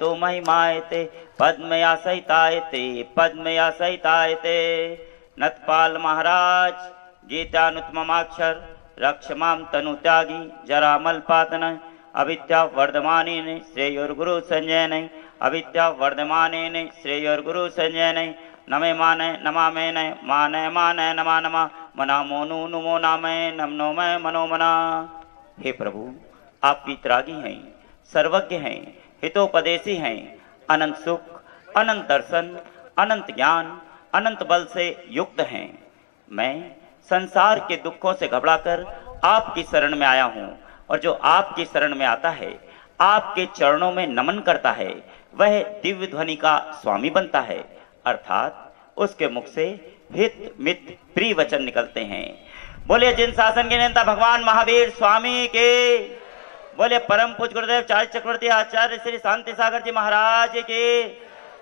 तो महिमायते पद्मयासहितायते पद्मयासहितायते। नतपाल महाराज गीतानुत्तमाक्षर रक्षमां तनु त्यागी जरामलपातन अविद्या वर्धमानेन श्रेयोर्गुरु संजयन अविद्या वर्धमानेन श्रेयोर्गुरु संजयन नमे माने नमामे न माने माने नमा नमा मनामो नु नुमो नामे नमनो मैं मनोमना। हे प्रभु, आप वितरागी हैं, सर्वज्ञ हैं, हितोपदेशी हैं, अनंत सुख, अनंत दर्शन, अनंत ज्ञान, अनंत बल से युक्त हैं। मैं संसार के दुखों से घबराकर आपकी शरण में आया हूँ, और जो आपकी शरण में आता है, आपके चरणों में नमन करता है, वह दिव्य ध्वनि का स्वामी बनता है, अर्थात उसके मुख से हित मित प्रिय वचन निकलते हैं। बोले जिन शासन के नेता भगवान महावीर स्वामी के, बोले परम पूज्य गुरुदेव चार्य चक्रवर्ती आचार्य श्री शांति सागर जी महाराज के,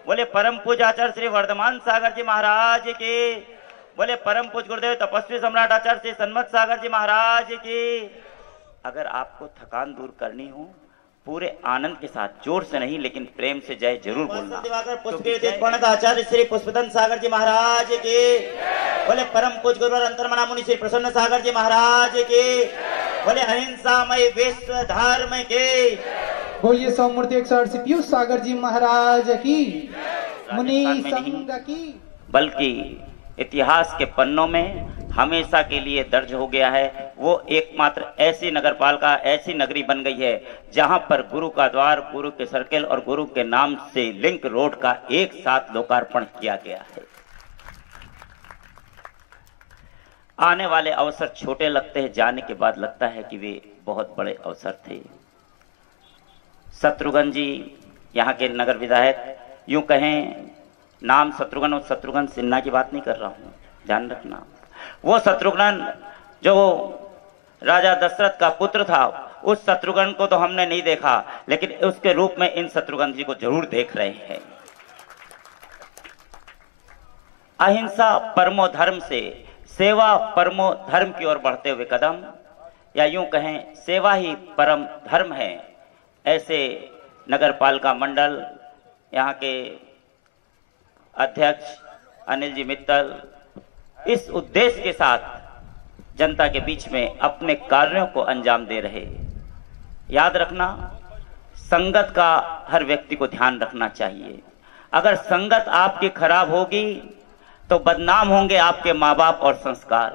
बोले परम पूज्य आचार्य श्री वर्धमान सागर जी महाराज के, बोले परम पूज्य गुरुदेव तपस्वी सम्राट आचार्य श्री सन्मत सागर जी महाराज की। अगर आपको थकान दूर करनी हो, पूरे आनंद के साथ, जोर से नहीं लेकिन प्रेम से जय जरूर बोलना। आचार्य श्री पुष्पदन सागर जी महाराज के, बोले परम पूज्य गुरुवर अंतर्मना मुनि श्री प्रसन्न सागर जी महाराज के, बोले अहिंसामय विश्व धर्म के, बोलिए सौमूर्ति 108 पीयूष सागर जी महाराज की, मुनि संघ की। बल्कि इतिहास के पन्नों में हमेशा के लिए दर्ज हो गया है, वो एकमात्र ऐसी नगरपालिका, ऐसी नगरी बन गई है जहां पर गुरु का द्वार, गुरु के सर्किल और गुरु के नाम से लिंक रोड का एक साथ लोकार्पण किया गया है। आने वाले अवसर छोटे लगते हैं, जाने के बाद लगता है कि वे बहुत बड़े अवसर थे। शत्रुघ्न जी यहाँ के नगर विधायक, यूं कहें नाम शत्रुघ्न और शत्रुघ्न सिन्हा की बात नहीं कर रहा हूं, ध्यान रखना। वो शत्रुघ्न जो राजा दशरथ का पुत्र था, उस शत्रुघ्न को तो हमने नहीं देखा, लेकिन उसके रूप में इन शत्रुघ्न जी को जरूर देख रहे हैं। अहिंसा परमो धर्म से सेवा परमो धर्म की ओर बढ़ते हुए कदम, या यूं कहें सेवा ही परम धर्म है, ऐसे नगरपालिका मंडल यहाँ के अध्यक्ष अनिल जी मित्तल इस उद्देश्य के साथ जनता के बीच में अपने कार्यों को अंजाम दे रहे। याद रखना, संगत का हर व्यक्ति को ध्यान रखना चाहिए। अगर संगत आपकी खराब होगी तो बदनाम होंगे आपके माँ बाप और संस्कार,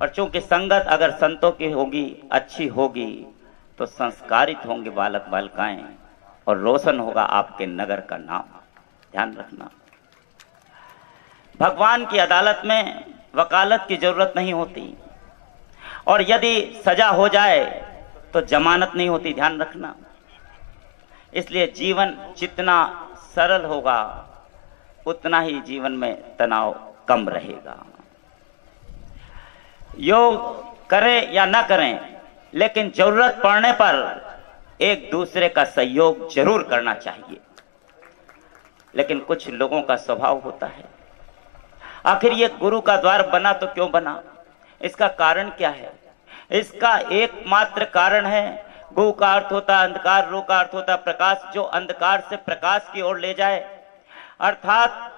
और चूंकि संगत अगर संतों की होगी, अच्छी होगी, तो संस्कारित होंगे बालक बालिकाएं और रोशन होगा आपके नगर का नाम। ध्यान रखना, भगवान की अदालत में वकालत की जरूरत नहीं होती, और यदि सजा हो जाए तो जमानत नहीं होती, ध्यान रखना। इसलिए जीवन जितना सरल होगा उतना ही जीवन में तनाव कम रहेगा। योग करें या ना करें, लेकिन जरूरत पड़ने पर एक दूसरे का सहयोग जरूर करना चाहिए। लेकिन कुछ लोगों का स्वभाव होता है, आखिर ये गुरु का द्वार बना तो क्यों बना, इसका कारण क्या है? इसका एकमात्र कारण है, गु का अर्थ होता है अंधकार, रू का अर्थ होता है प्रकाश, जो अंधकार से प्रकाश की ओर ले जाए, अर्थात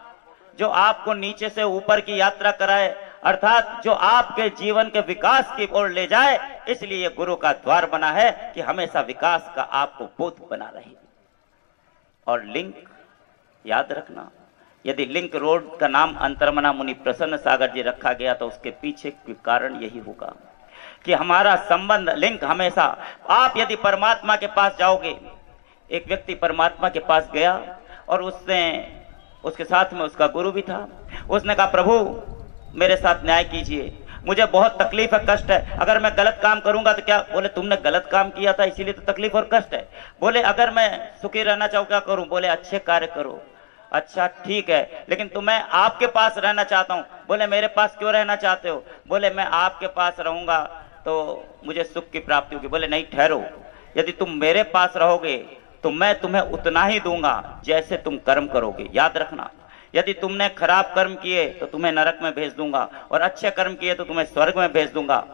जो आपको नीचे से ऊपर की यात्रा कराए, अर्थात जो आपके जीवन के विकास की ओर ले जाए। इसलिए ये गुरु का द्वार बना है कि हमेशा विकास का आपको बोध बना रहे। और लिंक याद रखना, यदि लिंक रोड का नाम अंतर्मना मुनि प्रसन्न सागर जी रखा गया तो उसके पीछे कारण यही होगा कि हमारा संबंध लिंक हमेशा, आप यदि परमात्मा के पास जाओगे, एक व्यक्ति परमात्मा के पास गया और उसके साथ में उसका गुरु भी था, उसने कहा प्रभु मेरे साथ न्याय कीजिए, मुझे बहुत तकलीफ है, कष्ट है, अगर मैं गलत काम करूंगा तो क्या? बोले तुमने गलत काम किया था इसीलिए तो तकलीफ और कष्ट है। बोले अगर मैं सुखी रहना चाहूँ क्या करूं? बोले अच्छे कार्य करो। अच्छा ठीक है, लेकिन तो मैं आपके पास रहना चाहता हूँ। बोले मेरे पास क्यों रहना चाहते हो? बोले मैं आपके पास रहूंगा तो मुझे सुख की प्राप्ति होगी। बोले नहीं ठहरो, यदि तुम मेरे पास रहोगे तो मैं तुम्हें उतना ही दूंगा जैसे तुम कर्म करोगे। याद रखना, यदि तुमने खराब कर्म किए तो तुम्हें नरक में भेज दूंगा, और अच्छे कर्म किए तो तुम्हें स्वर्ग में भेज दूंगा।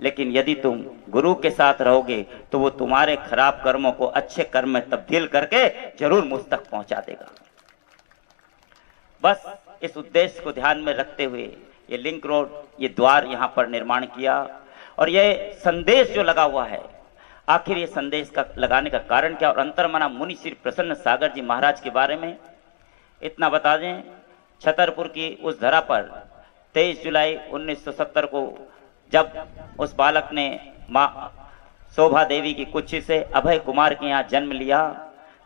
लेकिन यदि तुम गुरु के साथ रहोगे तो वो तुम्हारे खराब कर्मों को अच्छे कर्म में तब्दील करके जरूर मुझ तक पहुंचा देगा। बस इस उद्देश्य को ध्यान में रखते हुए ये लिंक रोड, ये द्वार यहाँ पर निर्माण किया। और ये संदेश जो लगा हुआ है, आखिर ये संदेश का लगाने का कारण क्या, और अंतर्मना मुनि श्री प्रसन्न सागर जी महाराज के बारे में इतना बता दें। छतरपुर की उस धरा पर 23 जुलाई 1970 को जब उस बालक ने माँ शोभा देवी की कुक्षी से अभय कुमार के यहाँ जन्म लिया,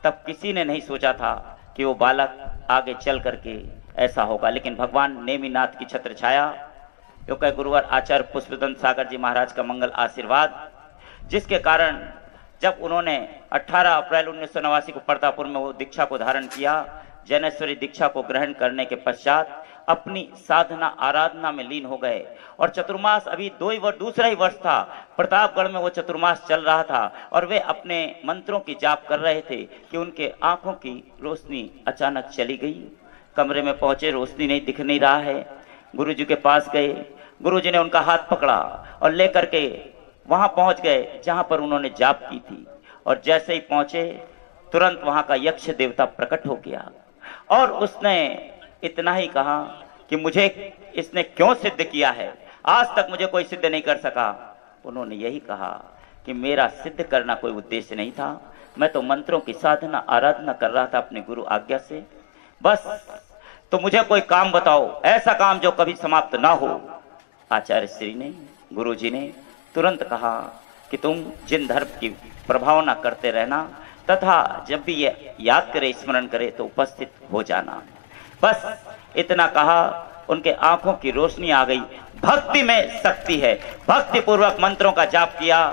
तब किसी ने नहीं सोचा था कि वो बालक आगे चल करके ऐसा होगा। लेकिन भगवान नेमिनाथ की छत्र छाया, क्योंकि गुरुवर आचार्य पुष्पदंत सागर जी महाराज का मंगल आशीर्वाद, जिसके कारण जब उन्होंने 18 अप्रैल 1989 को परतापुर में वो दीक्षा को धारण किया, जैनेश्वरी दीक्षा को ग्रहण करने के पश्चात अपनी साधना आराधना में लीन हो गए। और चतुर्मास अभी दूसरा ही वर्ष था, प्रतापगढ़ में वो चतुर्मास चल रहा था और वे अपने मंत्रों की जाप कर रहे थे कि उनके आंखों की रोशनी अचानक चली गई। कमरे में पहुंचे, रोशनी नहीं दिख नहीं रहा है। गुरुजी के पास गए, गुरुजी ने उनका हाथ पकड़ा और लेकर के वहां पहुंच गए जहां पर उन्होंने जाप की थी। और जैसे ही पहुंचे, तुरंत वहां का यक्ष देवता प्रकट हो गया और उसने इतना ही कहा कि मुझे इसने क्यों सिद्ध किया है, आज तक मुझे कोई सिद्ध नहीं कर सका। उन्होंने यही कहा कि मेरा सिद्ध करना कोई उद्देश्य नहीं था, मैं तो मंत्रों की साधना आराधना कर रहा था अपने गुरु आज्ञा से, बस। तो मुझे कोई काम बताओ, ऐसा काम जो कभी समाप्त ना हो। आचार्य श्री ने, गुरु जी ने तुरंत कहा कि तुम जिन धर्म की प्रभावना करते रहना तथा जब भी ये याद करे, स्मरण करे तो उपस्थित हो जाना। बस इतना कहा, उनके आंखों की रोशनी आ गई। भक्ति में शक्ति है, भक्ति पूर्वक मंत्रों का जाप किया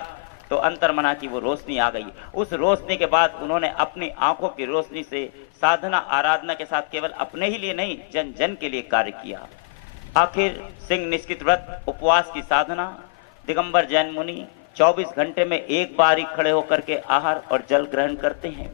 तो अंतर्मना की वो रोशनी आ गई। उस रोशनी के बाद उन्होंने अपनी आंखों की रोशनी से साधना आराधना के साथ केवल अपने ही लिए नहीं, जन जन के लिए कार्य किया। आखिर सिंह निष्कृत व्रत उपवास की साधना, दिगंबर जैन मुनि 24 घंटे में एक बार ही खड़े होकर के आहार और जल ग्रहण करते हैं,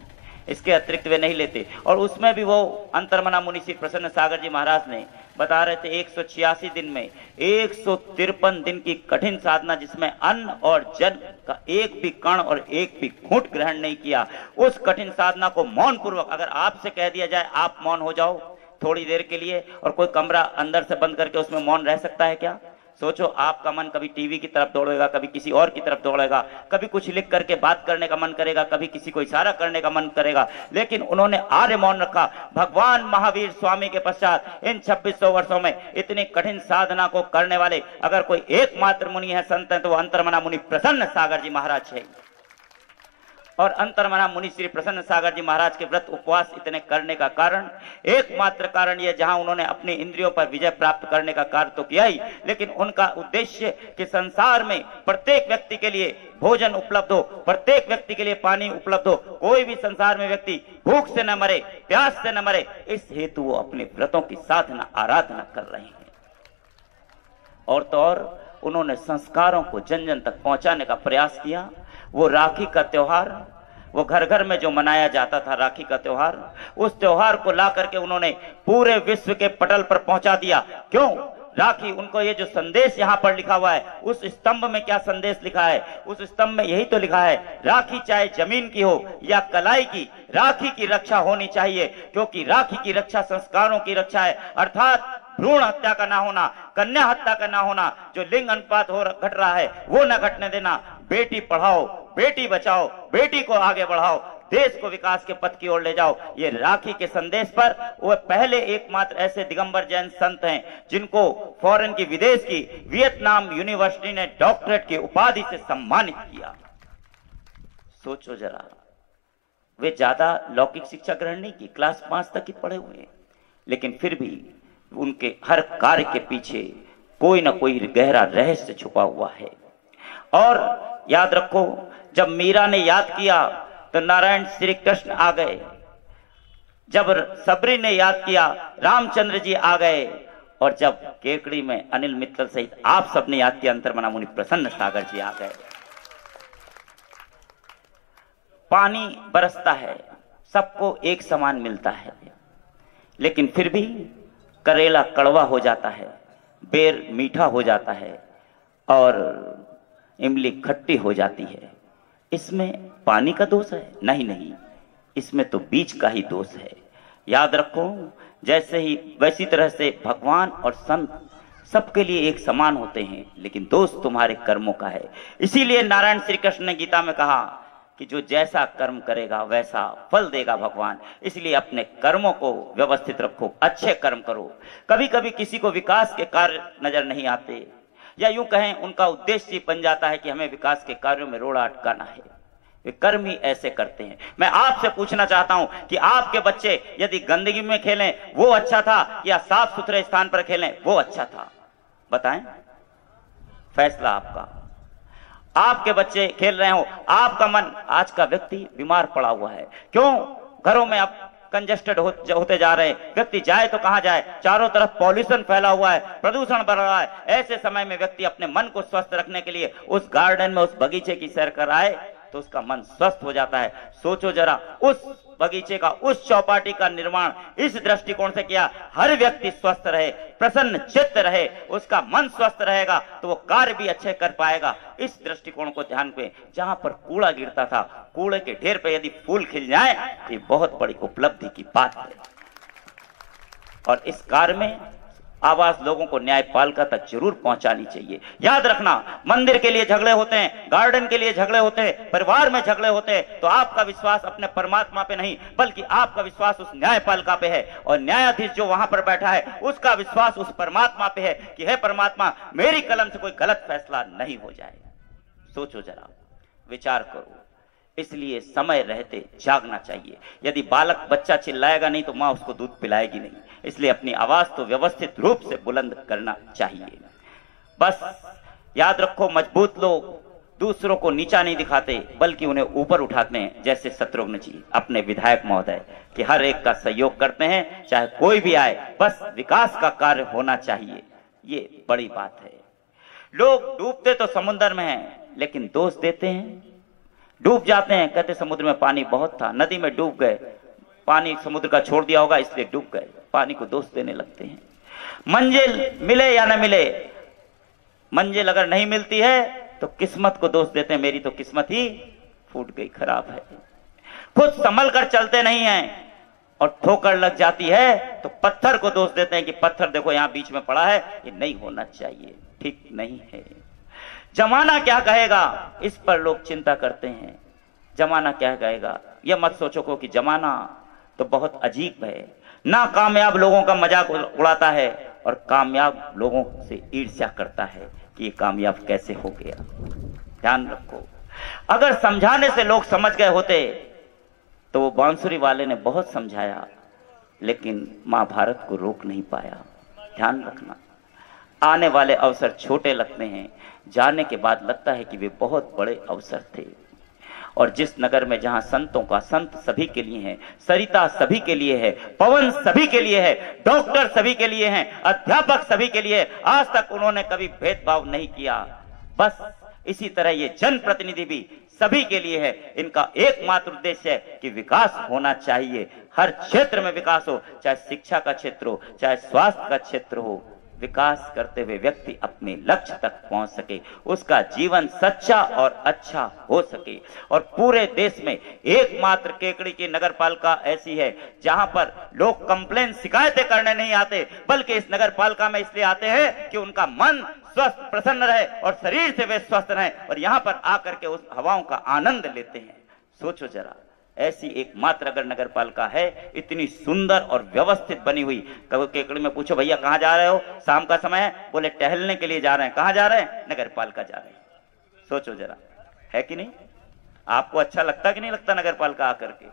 इसके अतिरिक्त वे नहीं लेते। और उसमें भी वो अंतर्मना मुनि श्री प्रसन्न सागर जी महाराज ने बता रहे थे 186 दिन में 153 दिन की कठिन साधना, जिसमें अन्न और जल का एक भी कण और एक भी घूंट ग्रहण नहीं किया। उस कठिन साधना को मौन पूर्वक, अगर आपसे कह दिया जाए आप मौन हो जाओ थोड़ी देर के लिए, और कोई कमरा अंदर से बंद करके उसमें मौन रह सकता है क्या? सोचो, आपका मन कभी टीवी की तरफ दौड़ेगा, कभी किसी और की तरफ दौड़ेगा, कभी कुछ लिख करके बात करने का मन करेगा, कभी किसी को इशारा करने का मन करेगा, लेकिन उन्होंने आर्य मौन रखा। भगवान महावीर स्वामी के पश्चात इन 2600 वर्षों में इतनी कठिन साधना को करने वाले अगर कोई एकमात्र मुनि है, संत है, तो वो अंतर्मना मुनि प्रसन्न सागर जी महाराज है। और अंतर्मना मुनि श्री प्रसन्न सागर जी महाराज के व्रत उपवास इतने करने का कारण, एकमात्र कारण यह, जहां उन्होंने अपनी इंद्रियों पर विजय प्राप्त करने का कार्य तो किया ही, लेकिन उनका उद्देश्य कि संसार में प्रत्येक व्यक्ति के लिए भोजन उपलब्ध हो, प्रत्येक व्यक्ति के लिए पानी उपलब्ध हो, कोई भी संसार में व्यक्ति भूख से न मरे, प्यास से न मरे, इस हेतु वो अपने व्रतों की साधना आराधना कर रहे हैं। और तो और उन्होंने संस्कारों को जन जन तक पहुंचाने का प्रयास किया। वो राखी का त्योहार, वो घर घर में जो मनाया जाता था राखी का त्योहार, उस त्योहार को ला करके उन्होंने पूरे विश्व के पटल पर पहुंचा दिया। क्यों? राखी, उनको ये जो संदेश यहाँ पर लिखा हुआ है, उस स्तंभ में क्या संदेश लिखा है? उस स्तंभ में यही तो लिखा है, राखी चाहे जमीन की हो या कलाई की, राखी की रक्षा होनी चाहिए, क्योंकि राखी की रक्षा संस्कारों की रक्षा है। अर्थात भ्रूण हत्या का ना होना, कन्या हत्या का ना होना, जो लिंग अनुपात घट रहा है वो न घटने देना। बेटी पढ़ाओ, बेटी बचाओ, बेटी को आगे बढ़ाओ, देश को विकास के पथ की ओर ले जाओ। ये राखी के संदेश पर वो पहले एकमात्र ऐसे दिगंबर जैन संत हैं जिनको फॉरेन की, विदेश की वियतनाम यूनिवर्सिटी ने डॉक्टरेट की उपाधि से सम्मानित किया। सोचो जरा, वे ज्यादा लौकिक शिक्षा ग्रहण नहीं की, क्लास 5 तक ही पढ़े हुए, लेकिन फिर भी उनके हर कार्य के पीछे कोई ना कोई गहरा रहस्य छुपा हुआ है। और याद रखो, जब मीरा ने याद किया तो नारायण श्री कृष्ण आ गए, जब सबरी ने याद किया रामचंद्र जी आ गए, और जब केकड़ी में अनिल मित्तल सहित आप सबने याद किया अंतर्मना मुनि प्रसन्न सागर जी आ गए। पानी बरसता है, सबको एक समान मिलता है, लेकिन फिर भी करेला कड़वा हो जाता है, बेर मीठा हो जाता है, और इमली खट्टी हो जाती है। इसमें पानी का दोष है? नहीं नहीं, इसमें तो बीज का ही दोष है। याद रखो, जैसे ही वैसी तरह से भगवान और संत सबके लिए एक समान होते हैं, लेकिन दोष तुम्हारे कर्मों का है। इसीलिए नारायण श्री कृष्ण ने गीता में कहा कि जो जैसा कर्म करेगा वैसा फल देगा भगवान। इसलिए अपने कर्मों को व्यवस्थित रखो, अच्छे कर्म करो। कभी कभी किसी को विकास के कार्य नजर नहीं आते, या यूं कहें उनका उद्देश्य बन जाता है कि हमें विकास के कार्यों में रोड़ा अटकाना है। वे कर्म ही ऐसे करते हैं। मैं आपसे पूछना चाहता हूं कि आपके बच्चे यदि गंदगी में खेलें वो अच्छा था, या साफ सुथरे स्थान पर खेलें वो अच्छा था? बताएं, फैसला आपका। आपके बच्चे खेल रहे हो, आपका मन, आज का व्यक्ति बीमार पड़ा हुआ है। क्यों? घरों में अब कंजेस्टेड होते जा रहे हैं। व्यक्ति जाए तो कहां जाए? चारों तरफ पॉल्यूशन फैला हुआ है, प्रदूषण बढ़ रहा है। ऐसे समय में व्यक्ति अपने मन को स्वस्थ रखने के लिए उस गार्डन में, उस बगीचे की सैर कर आए तो उसका मन स्वस्थ हो जाता है। सोचो जरा, उस बगीचे का, उस चौपाटी का निर्माण इस दृष्टिकोण से किया, हर व्यक्ति स्वस्थ रहे, प्रसन्न चित्त रहे, उसका मन स्वस्थ रहेगा तो वो कार्य भी अच्छे कर पाएगा। इस दृष्टिकोण को ध्यान में, जहां पर कूड़ा गिरता था, कूड़े के ढेर पे यदि फूल खिल जाए तो बहुत बड़ी उपलब्धि की बात है। और इस कार्य में आवाज लोगों को न्यायपालिका तक जरूर पहुंचानी चाहिए। याद रखना, मंदिर के लिए झगड़े होते हैं, गार्डन के लिए झगड़े होते हैं, परिवार में झगड़े होते हैं, तो आपका विश्वास अपने परमात्मा पे नहीं बल्कि आपका विश्वास उस न्यायपालिका पे है। और न्यायाधीश जो वहां पर बैठा है उसका विश्वास उस परमात्मा पे है कि हे परमात्मा, मेरी कलम से कोई गलत फैसला नहीं हो जाए। सोचो जरा, विचार करो। इसलिए समय रहते जागना चाहिए। यदि बालक, बच्चा चिल्लाएगा नहीं तो माँ उसको दूध पिलाएगी नहीं। इसलिए अपनी आवाज तो व्यवस्थित रूप से बुलंद करना चाहिए। बस याद रखो, मजबूत लोग दूसरों को नीचा नहीं दिखाते बल्कि उन्हें ऊपर उठाते हैं। जैसे शत्रुघ्न जी, अपने विधायक महोदय, कि हर एक का सहयोग करते हैं, चाहे कोई भी आए, बस विकास का कार्य होना चाहिए। ये बड़ी बात है। लोग डूबते तो समुद्र में हैं, लेकिन दोष देते हैं। डूब जाते हैं, कहते समुद्र में पानी बहुत था, नदी में डूब गए, पानी समुद्र का छोड़ दिया होगा इसलिए डूब गए, पानी को दोष देने लगते हैं। मंजिल मिले या न मिले, मंजिल अगर नहीं मिलती है तो किस्मत को दोष देते हैं, मेरी तो किस्मत ही फूट गई, खराब है। खुद संभल कर चलते नहीं हैं और ठोकर लग जाती है तो पत्थर को दोष देते हैं कि पत्थर देखो यहां बीच में पड़ा है, ये नहीं होना चाहिए, ठीक नहीं है। जमाना क्या कहेगा, इस पर लोग चिंता करते हैं। जमाना क्या कहेगा, यह मत सोचो को कि जमाना तो बहुत अजीब है। ना कामयाब लोगों का मजाक उड़ाता है और कामयाब लोगों से ईर्ष्या करता है कि ये कामयाब कैसे हो गया। ध्यान रखो, अगर समझाने से लोग समझ गए होते तो वो बांसुरी वाले ने बहुत समझाया लेकिन महाभारत को रोक नहीं पाया। ध्यान रखना, आने वाले अवसर छोटे लगते हैं, जाने के बाद लगता है कि वे बहुत बड़े अवसर थे। और जिस नगर में जहां संतों का, संत सभी के लिए है, सरिता सभी के लिए है, पवन सभी के लिए है, डॉक्टर सभी के लिए हैं, अध्यापक सभी के लिए, आज तक उन्होंने कभी भेदभाव नहीं किया। बस इसी तरह ये जनप्रतिनिधि भी सभी के लिए है। इनका एकमात्र उद्देश्य है कि विकास होना चाहिए, हर क्षेत्र में विकास हो, चाहे शिक्षा का क्षेत्र हो, चाहे स्वास्थ्य का क्षेत्र हो। विकास करते हुए व्यक्ति अपने लक्ष्य तक पहुंच सके, उसका जीवन सच्चा और अच्छा हो सके। और पूरे देश में एकमात्र केकड़ी की नगरपालिका ऐसी है जहां पर लोग कंप्लेन, शिकायतें करने नहीं आते बल्कि इस नगरपालिका में इसलिए आते हैं कि उनका मन स्वस्थ, प्रसन्न रहे और शरीर से वे स्वस्थ रहे और यहां पर आकर के उस हवाओं का आनंद लेते हैं। सोचो जरा, ऐसी एकमात्र अगर नगरपालिका है, इतनी सुंदर और व्यवस्थित बनी हुई। कभी केकड़ी में पूछो भैया कहां जा रहे हो, शाम का समय है, बोले टहलने के लिए जा रहे हैं। कहां जा रहे हैं? नगरपालिका जा रहे हैं। सोचो जरा, है कि नहीं? आपको अच्छा लगता कि नहीं लगता नगरपालिका आकर के?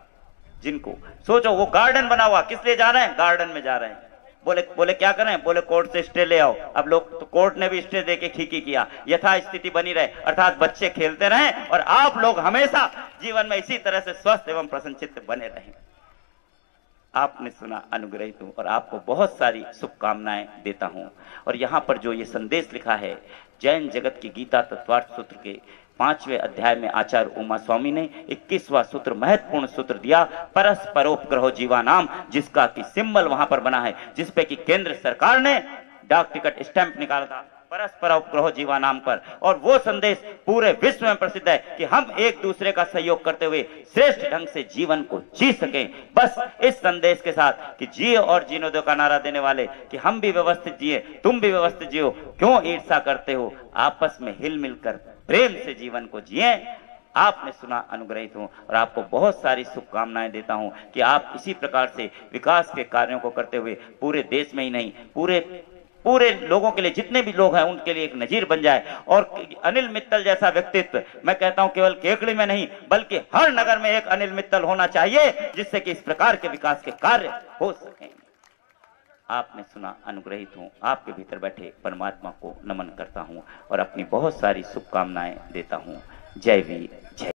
जिनको सोचो, वो गार्डन बना हुआ, किस लिए जा रहे हैं? गार्डन में जा रहे हैं। बोले क्या करें? बोले कोर्ट से स्टे ले आओ। अब लोग तो कोर्ट ने भी स्टे देके ठीक ही किया, यथा स्थिति बनी रहे, अर्थात बच्चे खेलते रहें और आप लोग हमेशा जीवन में इसी तरह से स्वस्थ एवं प्रसन्नचित्त बने रहें। आपने सुना, अनुग्रहित हूं और आपको बहुत सारी शुभकामनाएं देता हूं। और यहां पर जो ये संदेश लिखा है, जैन जगत की गीता तत्वार्थ सूत्र के 5वें अध्याय में आचार्य उमा स्वामी ने 21वां सूत्र, महत्वपूर्ण सूत्र दिया, परस्परोपग्रहो जीवानाम, जिसका कि सिंबल वहां पर बना है, जिसपे कि केंद्र सरकार ने डाक टिकट स्टैंप निकाला था परस्पर उपग्रह जीवा नाम पर। और वो संदेश पूरे विश्व में प्रसिद्ध है कि हम एक दूसरे का सहयोग करते हुए श्रेष्ठ ढंग से जीवन को जी सकें। बस इस संदेश के साथ कि जिए और जीने दो का नारा देने वाले कि हम भी व्यवस्थित जिए, तुम भी व्यवस्थित जियो, क्यों ईर्ष्या करते हो, आपस में हिल मिलकर प्रेम से जीवन को जिए। आपने सुना, अनुग्रहित हूं और आपको बहुत सारी शुभकामनाएं देता हूं कि आप इसी प्रकार से विकास के कार्यों को करते हुए पूरे देश में ही नहीं, पूरे लोगों के लिए, जितने भी लोग हैं उनके लिए एक नजीर बन जाए। और अनिल मित्तल जैसा व्यक्तित्व, मैं कहता हूं केवल केकड़ी में नहीं बल्कि हर नगर में एक अनिल मित्तल होना चाहिए, जिससे कि इस प्रकार के विकास के कार्य हो सकें। आपने सुना, अनुग्रहित हूं, आपके भीतर बैठे परमात्मा को नमन करता हूं और अपनी बहुत सारी शुभकामनाएं देता हूं। जय वीर, जय।